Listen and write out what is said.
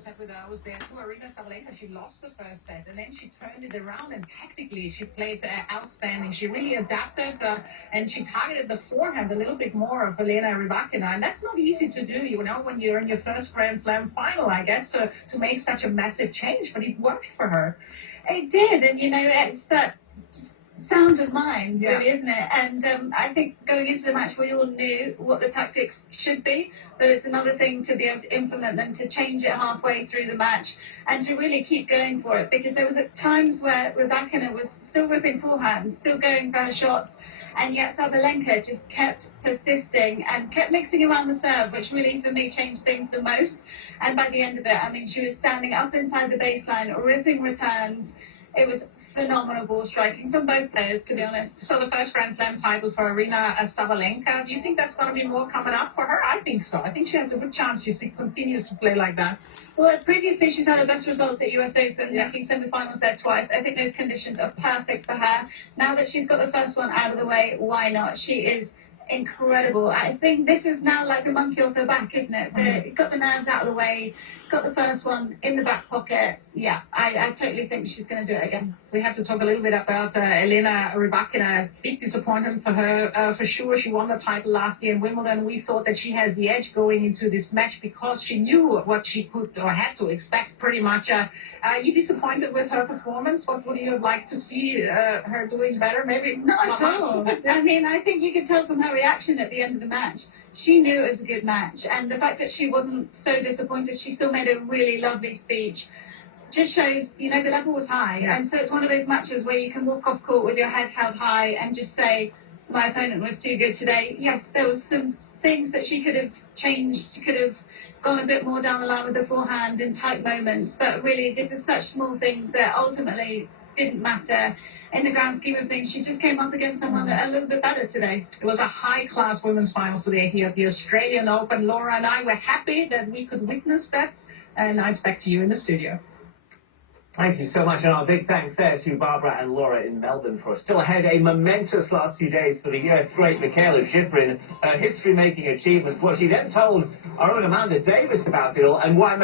chat with her. I was there too. Aryna Sabalenka, she lost the first set, and then she turned it around, and tactically she played outstanding. She really adapted, and she targeted the forehand a little bit more of Elena Rybakina, and that's not easy to do, you know, when you're in your first Grand Slam final, I guess, to make such a massive change, but it worked for her. It did, and you know, it's that sound of mind, really, isn't it? And I think going into the match, we all knew what the tactics should be, but it's another thing to be able to implement them, to change it halfway through the match, and to really keep going for it, because there was at times where Rybakina was still ripping forehand, still going for her shots, and yet Sabalenka just kept persisting and kept mixing around the serve, which really, for me, changed things the most. And by the end of it, I mean, she was standing up inside the baseline, ripping returns. It was phenomenal ball striking from both players, to be honest. So the first Grand Slam title for Aryna Sabalenka, do you think that's going to be more coming up for her? I think so. I think she has a good chance if she continues to play like that. Well, previously she's had her best results at US Open, making semi-finals there twice. I think those conditions are perfect for her. Now that she's got the first one out of the way, why not? She is incredible. I think this is now like a monkey off her back, isn't it? Got the nerves out of the way, got the first one in the back pocket. Yeah, I totally think she's going to do it again. We have to talk a little bit about Elena Rybakina. Big disappointment for her, for sure. She won the title last year in Wimbledon. We thought that she has the edge going into this match because she knew what she could or had to expect pretty much. Are you disappointed with her performance? What would you have liked to see her doing better? Maybe not at all. I mean, I think you could tell from her reaction at the end of the match. She knew it was a good match, and the fact that she wasn't so disappointed, she still made a really lovely speech, just shows, you know, the level was high. And so it's one of those matches where you can walk off court with your head held high and just say, my opponent was too good today. Yes, there was some things that she could have changed. She could have gone a bit more down the line with the forehand in tight moments, but really this is such small things that ultimately didn't matter. In the grand scheme of things, she just came up against someone a little bit better today. It was a high-class women's final today here at the Australian Open. Laura and I were happy that we could witness that, and now it's back to you in the studio. Thank you so much, and our big thanks there to Barbara and Laura in Melbourne for us. Still ahead, a momentous last few days for the US great Michaela Shiffrin, her history-making achievements. Well, she then told our own Amanda Davis about it all, and why